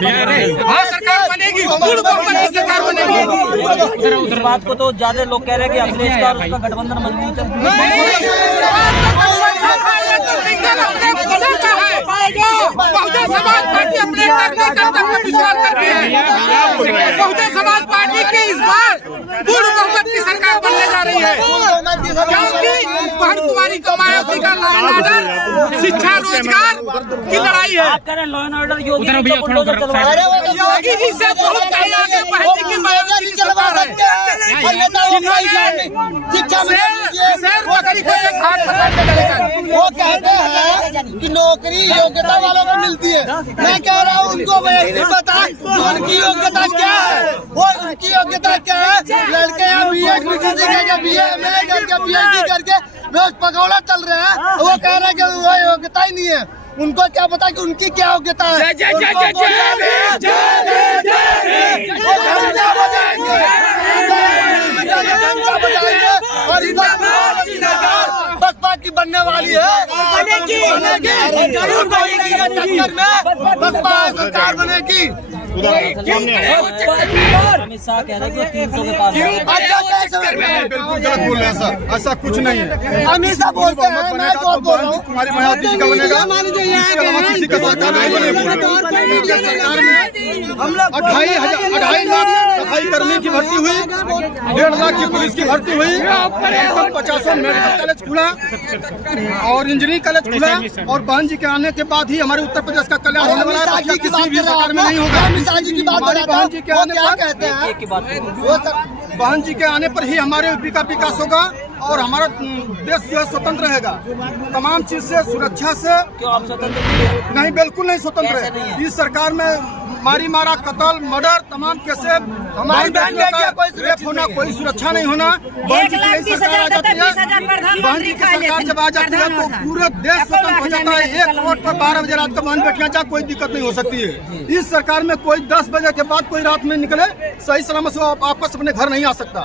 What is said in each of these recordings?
सरकार बनेगी, सरकार बनेगी। उधर बात को तो ज्यादा लोग कह रहे हैं कि अखिलेश का और उसका गठबंधन मजबूत है। बहुजन समाज पार्टी अपने विश्वास करती है। बहुजन समाज पार्टी की इस बार पूर्ण बहुमत की सरकार बनने जा रही है, क्योंकि बहन कुमारी का मायावती का लॉ एंड ऑर्डर, शिक्षा, रोजगार की लड़ाई है। आप कह रहे हैं law and order Yogi ji से बहुत कहीं आगे बहन की मायावती की सरकार है। वो कहते हैं कि नौकरी योग्यता वालों को मिलती है। मैं कह रहा हूँ उनको यही नहीं पता कि उनकी योग्यता क्या है। वो उनकी योग्यता क्या है? लड़के यहाँ BA करके PhD करके रोज पकौड़ा चल रहे हैं। वो कह रहे हैं कि वो योग्यता ही नहीं है। उनको क्या पता कि उनकी क्या योग्यता है। और बसपा की बनने वाली है, जरूर बनेगी। टक्कर में बसपा सरकार बनेगी। अमित शाह कह रहे हैं कि 300 के पास बिल्कुल गलत बोल रहे हैं सर, ऐसा कुछ नहीं है। अमित शाह बोलते हैं, मैं बोल रहा हूँ कुमारी मायावती जी का बनेगा, इसके अलावा किसी का सरकार नहीं बनेगी। सरकार में हम लोग 2.5 लाख सफाई कर्मी की भर्ती हुई, 1.5 लाख की पुलिस की भर्ती हुई, 50 मेडिकल कॉलेज खुला और इंजीनियरिंग कॉलेज खुला। और बहन जी के आने के बाद ही हमारे उत्तर प्रदेश का कल्याण होने वाला है। किसी भी सरकार में नहीं होगा। बहन जी की बात बहन जी के आने पर कहते हैं, बहन जी के आने पर ही हमारे यूपी का विकास होगा और हमारा देश जो है स्वतंत्र रहेगा। तमाम चीज से, सुरक्षा से। क्यों आप स्वतंत्र नहीं, बिल्कुल नहीं स्वतंत्र है। इस सरकार में मारी मारा, कत्ल, मर्डर, तमाम कैसे हमारी बहन रेप होना, कोई सुरक्षा नहीं होना। बहन जी की सरकार आ जाती है, बहन जी की सरकार जब आ जाती है तो पूरा देश स्वतंत्र हो जाता है। 1 रोड पर 12 बजे रात का बहन बैठना चाहे, कोई दिक्कत नहीं हो सकती है। इस सरकार में कोई 10 बजे के बाद कोई रात में निकले सही सलामत से वापस अपने घर नहीं आ सकता।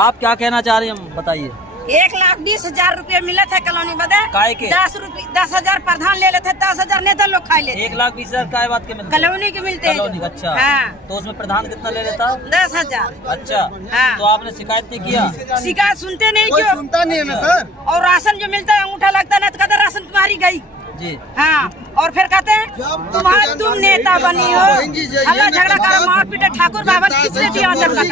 आप क्या कहना चाह रहे हैं, बताइए। 1,20,000 रुपया मिला था कॉलोनी बदे। काय के 10,000 प्रधान ले लेते, 10,000 नेता लोग खा लेते। 1,20,000 काय बात के मिलते? कॉलोनी के मिलते हैं। अच्छा, हाँ। तो उसमें प्रधान कितना ले लेता? 10,000। अच्छा, हाँ। तो आपने शिकायत नहीं किया? शिकायत सुनते नहीं, कोई क्यों सुनता नहीं है ना सर। और राशन जो मिलता है अंगूठा लगता है ना, तो कहते राशन तुम्हारी गई जी। हाँ। और फिर कहते हैं तुम नेता बनी हो, हल्ला झगड़ा करो, मार पीटे, ठाकुर बाबा किसने दिया चमका।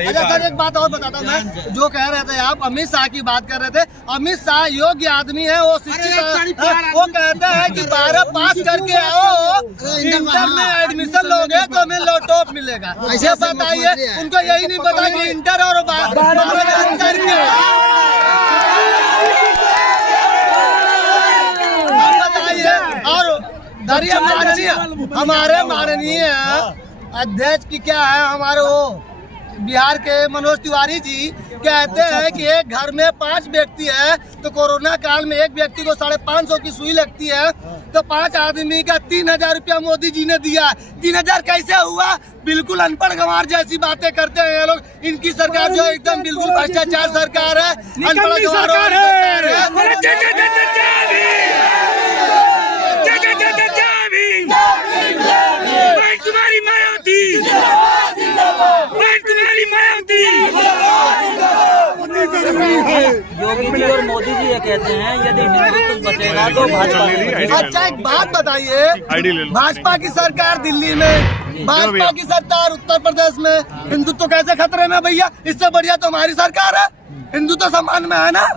अच्छा सर, एक बात और बताता हूँ मैं, जो कह रहे थे आप अमित शाह की बात कर रहे थे। अमित शाह योग्य आदमी है, वो शिक्षित, वो कहते हैं कि 12 पास करके आओ, इंटर में एडमिशन लोगे तो हमें लैपटॉप मिलेगा। ऐसे बताइए, उनको यही नहीं पता कि इंटर और 12 करके और हमारे माननीय अध्यक्ष की क्या है, हमारे वो बिहार के मनोज तिवारी जी कहते हैं कि एक घर में 5 व्यक्ति है तो कोरोना काल में एक व्यक्ति को 550 की सुई लगती है, तो 5 आदमी का 3,000 रुपया मोदी जी ने दिया। 3,000 कैसे हुआ? बिल्कुल अनपढ़ गंवार जैसी बातें करते हैं ये लोग। इनकी सरकार जो एकदम बिल्कुल भ्रष्टाचार सरकार है, अनपढ़ गंवार है। योगी जी और मोदी जी ये कहते हैं यदि हिंदुत्व बचेगा तो भाजपा। अच्छा, एक बात बताइए, भाजपा की सरकार दिल्ली में, भाजपा की सरकार उत्तर प्रदेश में, हिंदुत्व कैसे खतरे में भैया? इससे बढ़िया तो हमारी सरकार है, हिंदुत्व सम्मान में है ना।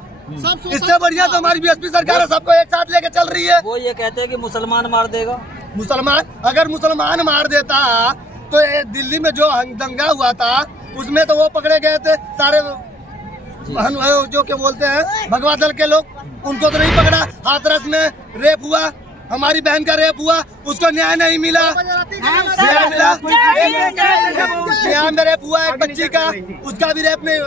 इससे बढ़िया तो हमारी BSP सरकार है, सबको एक साथ लेके चल रही है। वो ये कहते हैं कि मुसलमान मार देगा। मुसलमान, अगर मुसलमान मार देता तो दिल्ली में जो दंगा हुआ था उसमें तो वो पकड़े गए थे सारे जो क्या बोलते हैं भगवा दल के लोग, उनको तो नहीं पकड़ा। हाथरस में रेप हुआ, हमारी बहन का रेप हुआ, उसको न्याय नहीं मिला। न्याय में रेप हुआ एक बच्ची का, उसका भी रेप नहीं,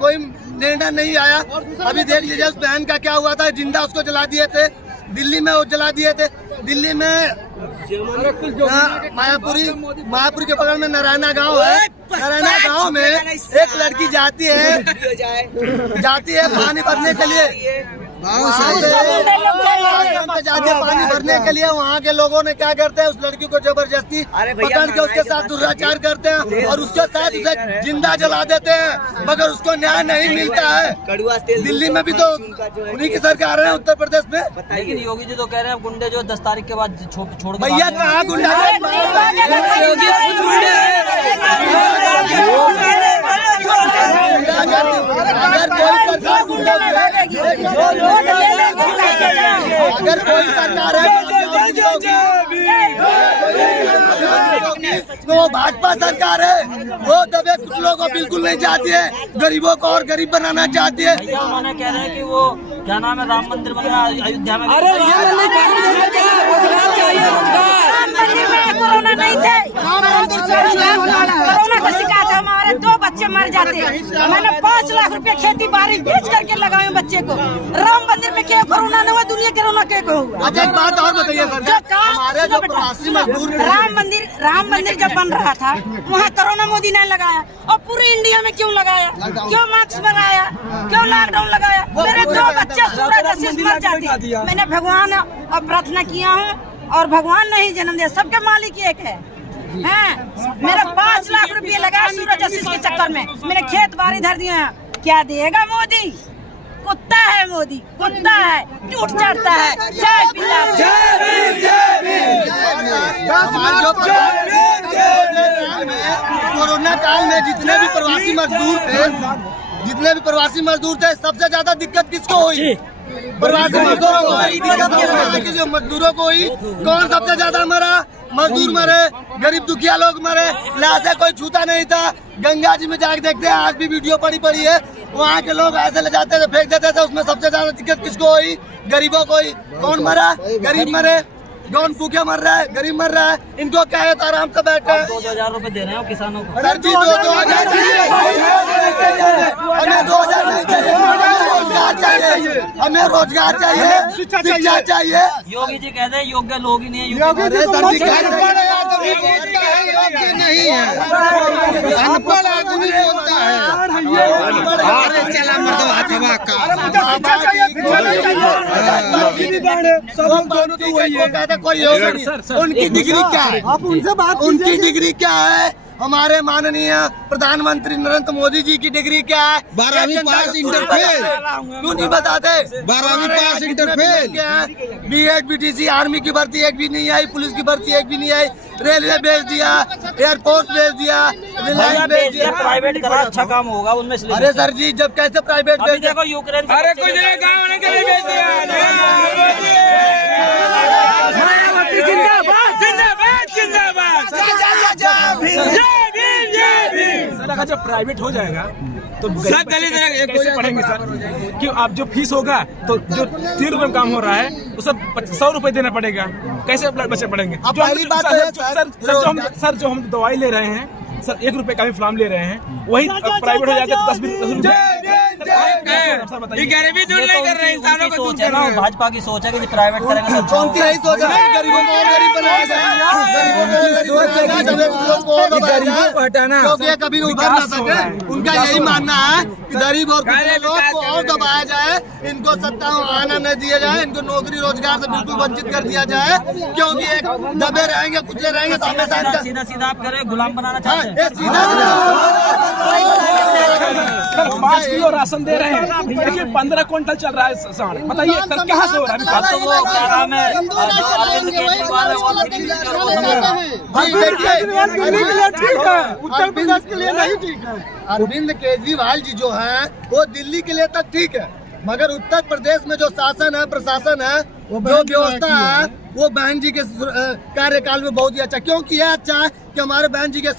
कोई निर्णय नहीं आया। अभी देख लीजिए उस बहन का क्या हुआ था, जिंदा उसको जला दिए थे दिल्ली में, वो जला दिए थे दिल्ली में। मायापुरी के बगल में नारायणा गांव है, नारायणा गांव में एक लड़की जाती है पानी भरने के लिए, जाते पानी भरने के लिए वहाँ के लोगों ने क्या करते हैं, उस लड़की को जबरदस्ती पकड़ के उसके साथ दुराचार करते हैं और उसके साथ उसे जिंदा जला देते हैं, मगर उसको न्याय नहीं मिलता है। दिल्ली में भी तो उन्हीं की सरकार है, उत्तर प्रदेश में। लेकिन योगी जी तो कह रहे हैं गुंडे जो 10 तारीख के बाद छोड़ के भैया कहाँ गुंडा अगर कोई सरकार है तो वो भाजपा सरकार है, वो दबे कुचलों को बिल्कुल नहीं चाहती है, गरीबों को और गरीब बनाना चाहती है। उन्होंने कह रहे हैं कि वो क्या नाम है, राम मंदिर बना अयोध्या में। कोरोना नहीं थे, कोरोना का शिकायत है, हमारे 2 बच्चे मर जाते हैं। मैंने 5 लाख रुपए खेती बाड़ी बेच करके लगाए बच्चे को। राम मंदिर में क्या कोरोना नहीं हुआ, दुनिया कोरोना क्या हुआ? अच्छा एक बात और बताइए सर, हमारे जो प्रवासी मजदूर राम मंदिर जब बन रहा था वहाँ कोरोना मोदी ने लगाया, और पूरे इंडिया में क्यों लगाया? क्यों मास्क लगाया? क्यों लॉकडाउन लगाया? मेरे 2 बच्चे सूरज आशीष मर जाते। मैंने भगवान और प्रार्थना किया हूँ, और भगवान नहीं जन्म दिया, सबके मालिक एक है। मेरा 5 लाख रुपये लगा सूरज आशीष के चक्कर में, मैंने खेत बाड़ी धर दिया। क्या देगा मोदी? कुत्ता है मोदी, कुत्ता है, टूट चढ़ता है। जय पिला कोरोना काल में जितने भी प्रवासी मजदूर थे, सबसे ज्यादा दिक्कत किसको हुई? प्रवासी मजदूरों को हुई। जो मजदूरों को हुई, कौन सबसे ज्यादा मरा? मजदूर मरे, गरीब दुखिया लोग मरे, लाशें कोई छूता नहीं था। गंगा जी में जाके देखते हैं, आज भी वीडियो पड़ी है, वहाँ के लोग ऐसे ले जाते थे, फेंक देते थे। उसमें सबसे ज्यादा दिक्कत किसको हुई? गरीबों को हुई। कौन मरा? गरीब मरे। कौन भूखे मर रहा है? गरीब मर रहा है। इनको क्या है, तो आराम से बैठे। 2,000 रुपए दे रहे हो किसानों को। सर जी 2,000 चाहिए, हमें 2,000 नहीं चाहिए, रोजगार चाहिए, हमें रोजगार चाहिए, शिक्षा चाहिए। योगी जी कहते हैं योग्य लोग ही नहीं है। योगी जी नहीं है, अनपढ़ आदमी बोलता है। कोई योगा नहीं। उनकी डिग्री क्या है? उनकी डिग्री क्या है? हमारे माननीय प्रधानमंत्री नरेंद्र मोदी जी की डिग्री क्या है? 12वीं पास इंटर फेल। क्यों नहीं बताते? 12वीं pass inter fail. BEd BTC army की भर्ती एक भी नहीं आई, पुलिस की भर्ती एक भी नहीं आई, रेलवे भेज दिया, एयरपोर्ट भेज दिया, रिलायंस भेज दिया। प्राइवेट करा अच्छा काम होगा उनमें से। अरे सर जी, जब कैसे प्राइवेट भेज दिया? देखो यूक्रेन से अरे कुछ नहीं, गाँव वाले के लिए भेज दिया। सर अगर जब प्राइवेट हो जाएगा तो सब दलित कैसे पढ़ेंगे सर? क्यों आप जो फीस होगा तो जो 3 रुपए में काम हो रहा है वो सब 100 रुपए देना पड़ेगा, कैसे बच्चे पढ़ेंगे? पहली बात तो सर जो हम दवाई ले रहे हैं सर, 1 रुपए का भी फॉर्म ले रहे हैं, वही प्राइवेट हो जाएगा तो 10 रुपए। गरीबी दूर नहीं कर रहे हैं, इंसानों को दूर कर रहे हैं। भाजपा की सोच है कि प्राइवेट करेंगे तो कौन सी यही सोच है? गरीबों को और गरीब बनाया जाए, गरीबों को हटाना, क्योंकि ये कभी उभर ना सके। उनका यही मानना है कि गरीब और लोग को और दबाया जाए, इनको सत्ता में आना न दिया जाए, इनको नौकरी रोजगार से बिल्कुल वंचित कर दिया जाए, क्योंकि एक दबे रहेंगे, कुचले रहेंगे तो हमेशा सीधा सीधा आप करें गुलाम बनाना चाहते हैं। 5 किलो राशन दे रहे हैं, देखिए 15 क्विंटल चल रहा है साढ़े, बताइए कहाँ से हो रहा है? तो वो क्या नाम है, अरविंद केजरीवाल है, अरविंद केजरीवाल जी जो हैं वो दिल्ली के लिए तक ठीक है, मगर उत्तर प्रदेश में जो शासन है, प्रशासन है, जो व्यवस्था है, वो बहन जी के कार्यकाल में बहुत ही अच्छा। क्योंकि यह अच्छा है कि हमारे बहन जी के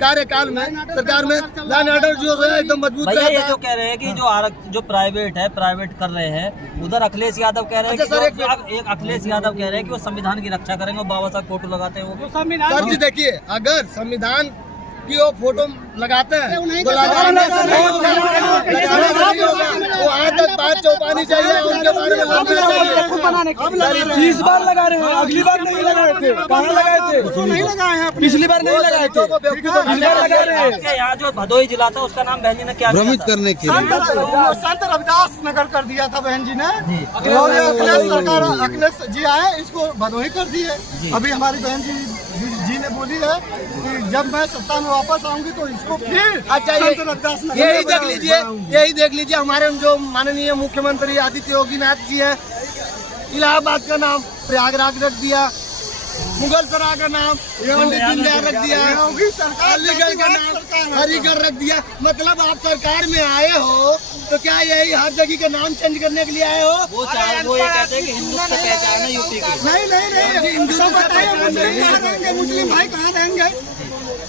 कार्यकाल में सरकार में लॉ एंड ऑर्डर जो है एकदम मजबूत भैया रहता ये है। जो कह रहे हैं कि जो प्राइवेट है, प्राइवेट कर रहे हैं, उधर अखिलेश यादव कह रहे हैं कि एक अखिलेश यादव कह रहे हैं कि वो संविधान की रक्षा करेंगे और बाबा साहब फोटो लगाते हैं वो। सर जी देखिए, अगर संविधान कि वो फोटो लगाते हैं तो लगाने से नहीं होगा, लगाने से नहीं होगा। वो आदत बात चौपानी चाहिए, उनके बारे में बोलना चाहिए। इस बार लगा रहे हैं, अगली बार नहीं लगाए थे। कहाँ लगाए थे? नहीं लगाए हैं, पिछली बार नहीं लगाए थे, इस बार लगा रहे हैं। यहाँ जो भदोही जिला था उसका नाम बहन जी ने क्या किया भ्रमित था? करने के लिए संत रविदास नगर कर दिया था बहन जी ने, और अखिलेश सरकार, अखिलेश जी आए इसको भदोही कर दिए। अभी हमारी बहन जी ने बोली है कि जब मैं सत्ता में वापस आऊंगी तो इसको फिर अच्छा संत रविदास नगर यही देख लीजिए, यही देख लीजिए हमारे जो माननीय मुख्यमंत्री आदित्य योगी नाथ जी है, इलाहाबाद का नाम प्रयागराज रख दिया, मुगल सराय का नाम पंडित दीनदयाल रख दिया, अलीगढ़ का नाम हरिगढ़ रख दिया। मतलब आप सरकार में आए हो तो क्या यही हर जगह का नाम चेंज करने के लिए आए हो? वो ये कहते हैं कि हिंदू से पहचान है यूपी की। नहीं हिंदू तो बताइए, मुस्लिम कहाँ रहेंगे? मुस्लिम भाई कहाँ रहेंगे?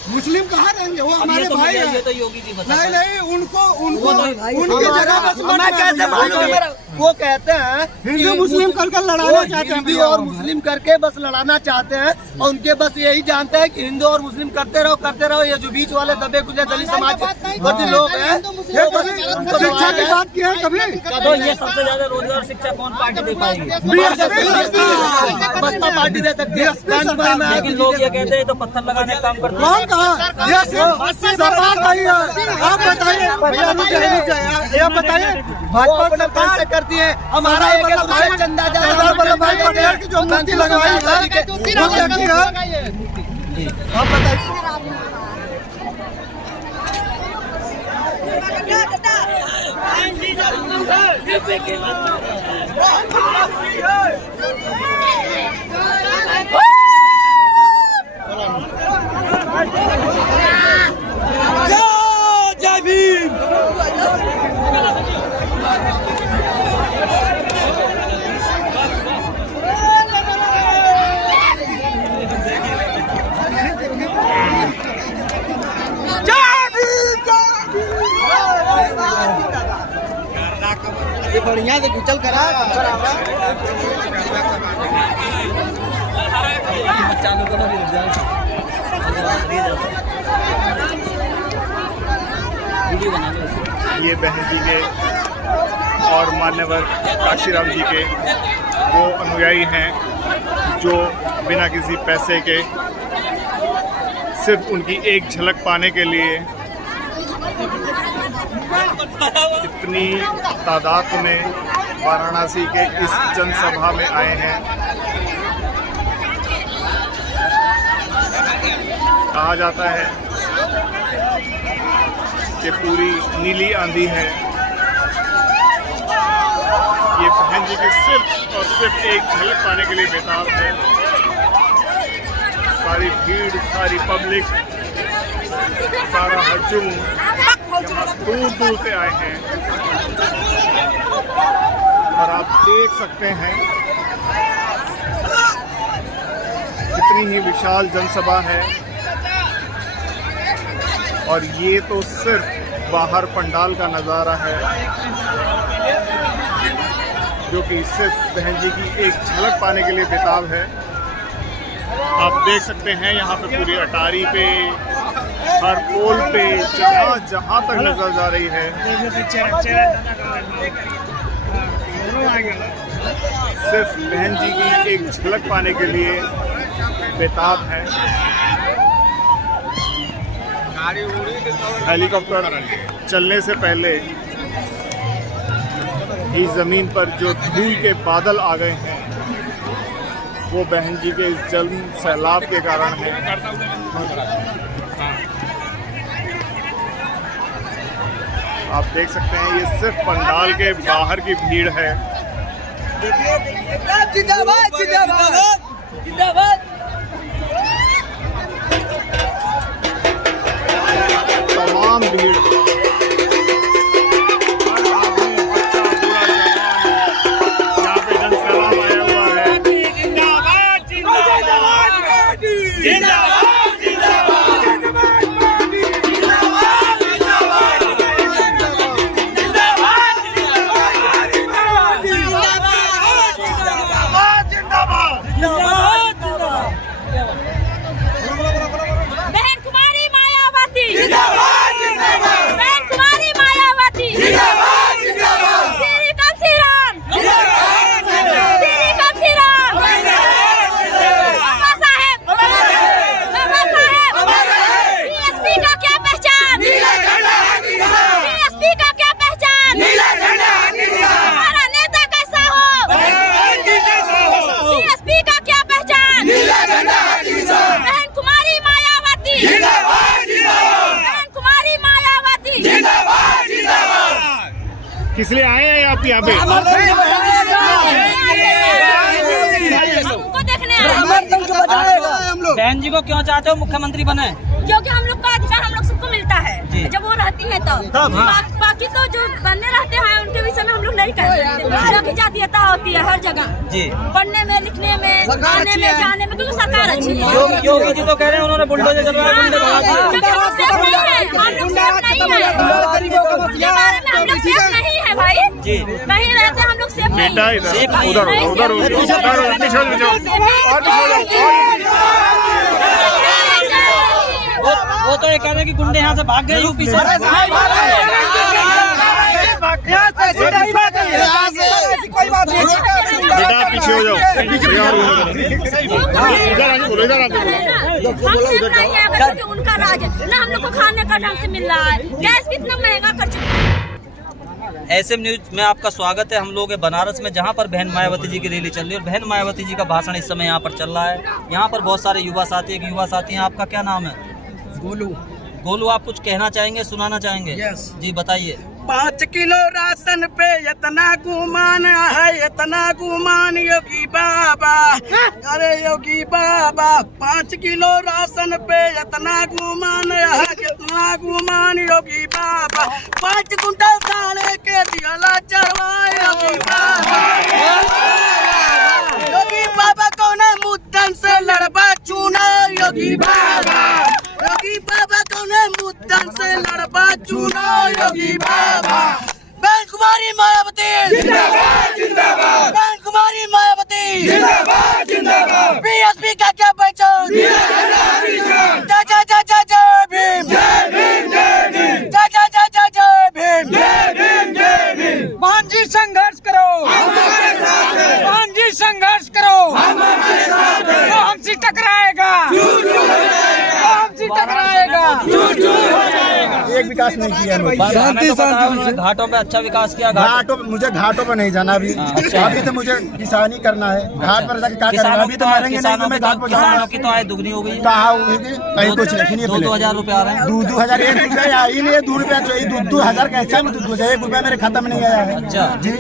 मुस्लिम कहाँ रहेंगे? वो हमारे भाई ये हैं। तो योगी जी बता नहीं उनको उनकी जगह बस मैं कैसे मालूम? वो कहते हैं हिंदू मुस्लिम कर लड़ाना चाहते हैं, हिंदू और मुस्लिम करके बस लड़ाना चाहते हैं, और उनके बस यही जानते हैं कि हिंदू और मुस्लिम करते रहो। ये जो बीच वाले दबे कुचे दलित समाज बदे लोग हैं, शिक्षा की बात की है कभी? तो ये सबसे ज्यादा रोजगार शिक्षा कौन पार्टी दे पाएगी? बसपा पार्टी दे सकती है। लेकिन लोग ये कहते हैं तो पत्थर लगाने का काम करते हैं। कौन कहा? ये सपा का ही है। आप बताइए भैया, ये बताइए भाजपा सरकार से करती है। हमारा एक चंदा सरदार वल्लभ भाई पटेल की जो मूर्ति लगवाई है वो देखी है। आप बताइए। जय भीम। ये बढ़िया से कुचल करा चालू करो वीडियो बना लो। ये बहन जी के और मान्यवर काशीराम जी के वो अनुयायी हैं जो बिना किसी पैसे के सिर्फ उनकी एक झलक पाने के लिए इतनी तादाद में वाराणसी के इस जनसभा में आए हैं। कहा जाता है कि पूरी नीली आंधी है। ये बहन जी की सिर्फ और सिर्फ एक झलक पाने के लिए बेताब है। सारी भीड़, सारी पब्लिक, सारा हजूम यहाँ दूर दूर से आए हैं और आप देख सकते हैं कितनी ही विशाल जनसभा है। और ये तो सिर्फ बाहर पंडाल का नज़ारा है जो कि सिर्फ बहन जी की एक झलक पाने के लिए बेताब है। आप देख सकते हैं यहाँ पे पूरी अटारी पे, हर पोल पे, जहाँ तक नजर जा रही है सिर्फ बहन जी की एक झलक पाने के लिए बेताब है। हेलीकॉप्टर चलने से पहले इस जमीन पर जो धूल के बादल आ गए हैं वो बहन जी के इस जल सैलाब के कारण है। आप देख सकते हैं ये सिर्फ पंडाल के बाहर की भीड़ है। जिंदाबाद जिंदाबाद जिंदाबाद। तमाम भीड़, हर आदमी, बच्चा, बूढ़ा, जवान यहाँ पे जनसैलाब आया हुआ है। जिंदाबाद जिंदाबाद जिंदाबाद। बहन कुमारी मायावती यहाँ पे? हमको देखने आए बहन जी को क्यों चाहते हो मुख्यमंत्री बने? क्योंकि हम लोग का अधिकार हम लोग सबको मिलता है जब वो रहती है तब। बाकी तो जो बनने रहते हैं उनके विषय में हम लोग नहीं कह सकते, क्योंकि जातीयता होती है हर जगह जी, पढ़ने में, लिखने में, आने में, जाने में, क्योंकि सरकार अच्छी है। योगी जी तो कह रहे हैं उन्होंने बुलडोजर चलवाया, गुंडे भगा दिए। क्योंकि हम लोग सेफ नहीं है, हम लोग सेफ नहीं है, उनके बारे में हम लोग सेफ नहीं है भाई जी, कहीं रहते हम लोग सेफ नहीं बेटा इधर उधर वो तो ये कह रहे हैं कि गुंडे यहाँ से भाग गए यूपी से। बेटा पीछे हो जाओ, इधर आके क्योंकि उनका राज है ना, हम लोग को खाने का ढंग से मिल रहा है, गैस भी इतना महंगा कर चुका है। ऐसे न्यूज में आपका स्वागत है। हम लोग हैं बनारस में, जहां पर बहन मायावती जी की रैली चल रही है और बहन मायावती जी का भाषण इस समय यहां पर चल रहा है। यहां पर बहुत सारे युवा साथी हैं। युवा साथी हैं, आपका क्या नाम है? गोलू। गोलू, आप कुछ कहना चाहेंगे, सुनाना चाहेंगे? यस जी बताइए। 5 किलो राशन पे इतना गुमान है, इतना गुमान योगी बाबा। अरे योगी बाबा 5 किलो राशन पे इतना गुमान है, कितना गुमान योगी बाबा। 5 कुंटल साले के दियाला चढ़वाए योगी बाबा। योगी बाबा कौन मुद्दन से लड़बा चुना योगी बाबा। योगी बाबा कौन मुद्दन से लड़बा चुना योगी बाबा। बहन कुमारी मायावती जिंदाबाद जिंदाबाद। बहन कुमारी मायावती जिंदाबाद जिंदाबाद। बीएसपी का क्या पहचान? जय जय जय जय जय भीम, जय भीम जय भीम, जय जय जय जय जय भीम, जय भीम जय भीम। बहन जी संघर्ष करो, बहन जी संघर्ष करो, वो हमसे टकराएगा, वो हमसे टकराएगा। एक विकास नहीं किया शांति घाटों में अच्छा विकास किया। घाटों मुझे घाटों पर नहीं जाना अभी। अच्छा। अभी तो मुझे किसानी करना है, घाट पर जाकर क्या करना है? अभी तो मरेंगे नहीं तो मैं घाट पर किसानों की तो आय दुगनी हो गई। कहाँ होगी? कहीं कुछ नहीं। सुनिए, 2-2 रुपए आ रहे हैं। 2-2 1 रुपया ही नहीं है, 2 रुपया चाहिए। 2-2 कैसे? 1 रुपया मेरे खाता में नहीं आया है। अच्छा जी,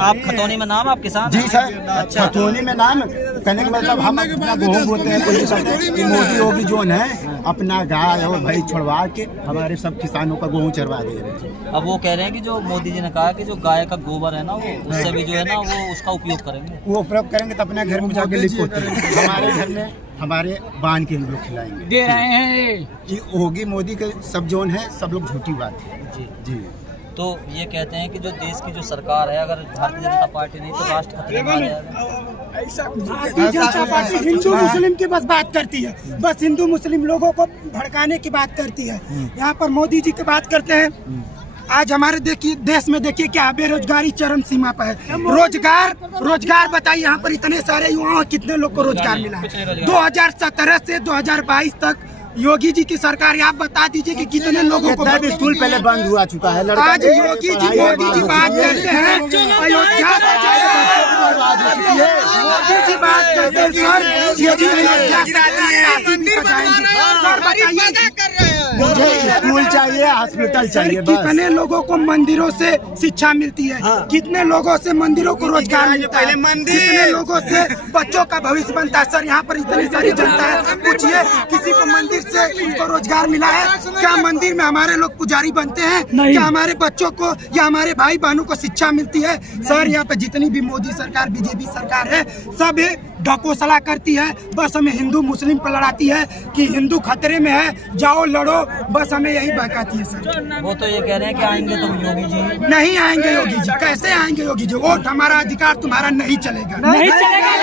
आप खतौनी में नाम, आप किसान? जी सर। अच्छा, खतौनी में नाम कहने का मतलब हम अपना गेहूँ बोते हैं, कोई करते हैं। मोदी योगी जो है अपना गाय और भाई छोड़वा के हमारे सब किसानों का गेहूँ चरवा दे रहे हैं। अब वो कह रहे हैं कि जो मोदी जी ने कहा कि जो गाय का गोबर है ना, वो उससे भी जो है ना वो उसका उपयोग करेंगे। वो उपयोग करेंगे तो अपने घर में जाके लिख होते हैं। हमारे घर में हमारे बांध के हम लोग खिलाएंगे, दे रहे हैं। कि होगी मोदी के सब जोन है, सब लोग झूठी बात है। जी जी, तो ये कहते हैं कि जो देश की जो सरकार है, अगर भारतीय जनता पार्टी नहीं तो राष्ट्र खतरे में आ जाएगा। भारतीय जनता पार्टी हिंदू मुस्लिम की बस बात करती है, बस हिंदू मुस्लिम लोगों को भड़काने की बात करती है। यहाँ पर मोदी जी की बात करते हैं। आज हमारे देश में देखिए क्या बेरोजगारी चरम सीमा पर है। रोजगार बताइए, यहाँ पर इतने सारे युवाओं कितने लोग को रोजगार मिला है? 2017 से 2022 तक योगी जी की सरकार, आप बता दीजिए कि कितने लोगों को स्कूल पहले बंद हुआ चुका है। आज योगी जी मोदी जी बात करते हैं अयोध्या, मोदी जी बात करते हैं सर ये जी अयोध्या सर बताइए मुझे स्कूल चाहिए, हॉस्पिटल चाहिए। कितने लोगों को मंदिरों से शिक्षा मिलती है? कितने लोगों से मंदिरों को रोजगार मिलता है? कितने लोगों से बच्चों का भविष्य बनता है? सर यहाँ पर इतनी सारी जनता है, पूछिए किसी को मंदिर से उनको रोजगार मिला है क्या? मंदिर में हमारे लोग पुजारी बनते हैं क्या? हमारे बच्चों को या हमारे भाई बहनों को शिक्षा मिलती है? सर यहाँ पे जितनी भी मोदी सरकार, बीजेपी सरकार है, सब ढकोसला करती है। बस हमें हिंदू मुस्लिम पर लड़ाती है कि हिंदू खतरे में है, जाओ लड़ो, बस हमें यही बहकाती है सर। वो तो ये कह रहे हैं कि आएंगे तो योगी जी नहीं आएंगे। योगी जी कैसे आएंगे? योगी जी वोट हमारा अधिकार तुम्हारा नहीं चलेगा, नहीं चलेगा।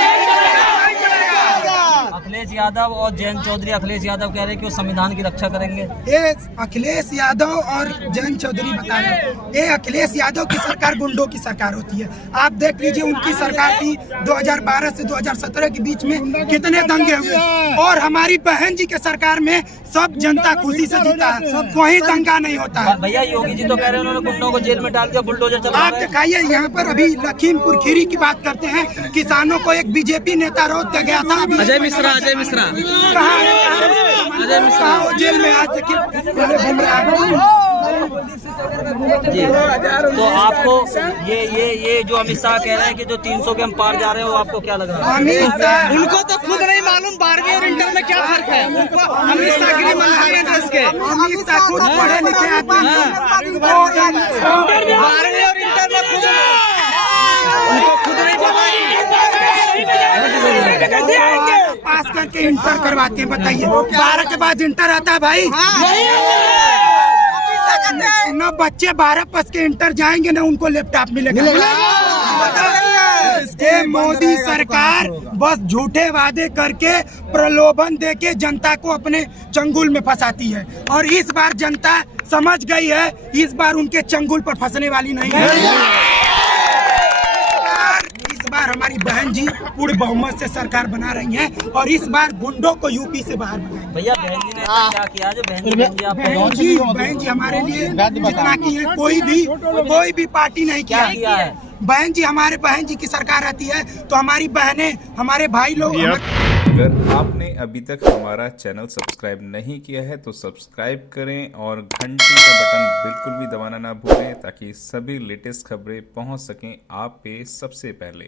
अखिलेश यादव और जयंत चौधरी, अखिलेश यादव कह रहे हैं कि वो संविधान की रक्षा करेंगे। ये अखिलेश यादव और जयंत चौधरी बता रहे हैं, ये अखिलेश यादव की सरकार गुंडों की सरकार होती है। आप देख लीजिए उनकी सरकार थी 2012 से 2017 के बीच में कितने दंगे हुए, और हमारी बहन जी के सरकार में सब जनता खुशी से जीता है, कोई दंगा नहीं होता है। भैया योगी जी तो कह रहे हैं उन्होंने गुंडों को जेल में डाल दिया, बुलडोजर चला। आप दिखाइए यहाँ पर अभी लखीमपुर खीरी की बात करते हैं, किसानों को एक बीजेपी नेता रोक दिया गया था। अजय मिश्रा। कहाँ वो जेल में आज तक जी। तो आपको ये जो अमित शाह कह रहे हैं कि जो 300 के हम पार जा रहे हैं, वो आपको क्या लग रहा है? अमित शाह उनको तो खुद नहीं मालूम 12वीं और इंटर में क्या फर्क है। उनको अमित शाह के लिए मनहारी है देश के। अमित शाह खुद पढ़े लिखे आदमी हैं। 12वीं और इंटर में खुद उनको खुद नहीं पता। पास करके इंटर करवाते हैं, बताइए 12 के बाद इंटर आता है भाई? न बच्चे 12 पास के इंटर जाएंगे न उनको लैपटॉप मिलेगा। ये मोदी सरकार बस झूठे वादे करके प्रलोभन देके जनता को अपने चंगुल में फंसाती है, और इस बार जनता समझ गई है, इस बार उनके चंगुल पर फंसने वाली नहीं है। इस बार हमारी बहन जी पूर्ण बहुमत से सरकार बना रही हैं, और इस बार गुंडों को यूपी से बाहर भगाएंगे। भैया बहन जी ने ऐसा क्या किया जो बहन जी हमारे लिए जितना की है कोई भी पार्टी नहीं क्या किया है? बहन जी, हमारे बहन जी की सरकार आती है तो हमारी बहनें, हमारे भाई लोग। अगर आपने अभी तक हमारा चैनल सब्सक्राइब नहीं किया है तो सब्सक्राइब करें और घंटी का बटन बिल्कुल भी दबाना ना भूलें, ताकि सभी लेटेस्ट खबरें पहुंच सकें आप पे सबसे पहले।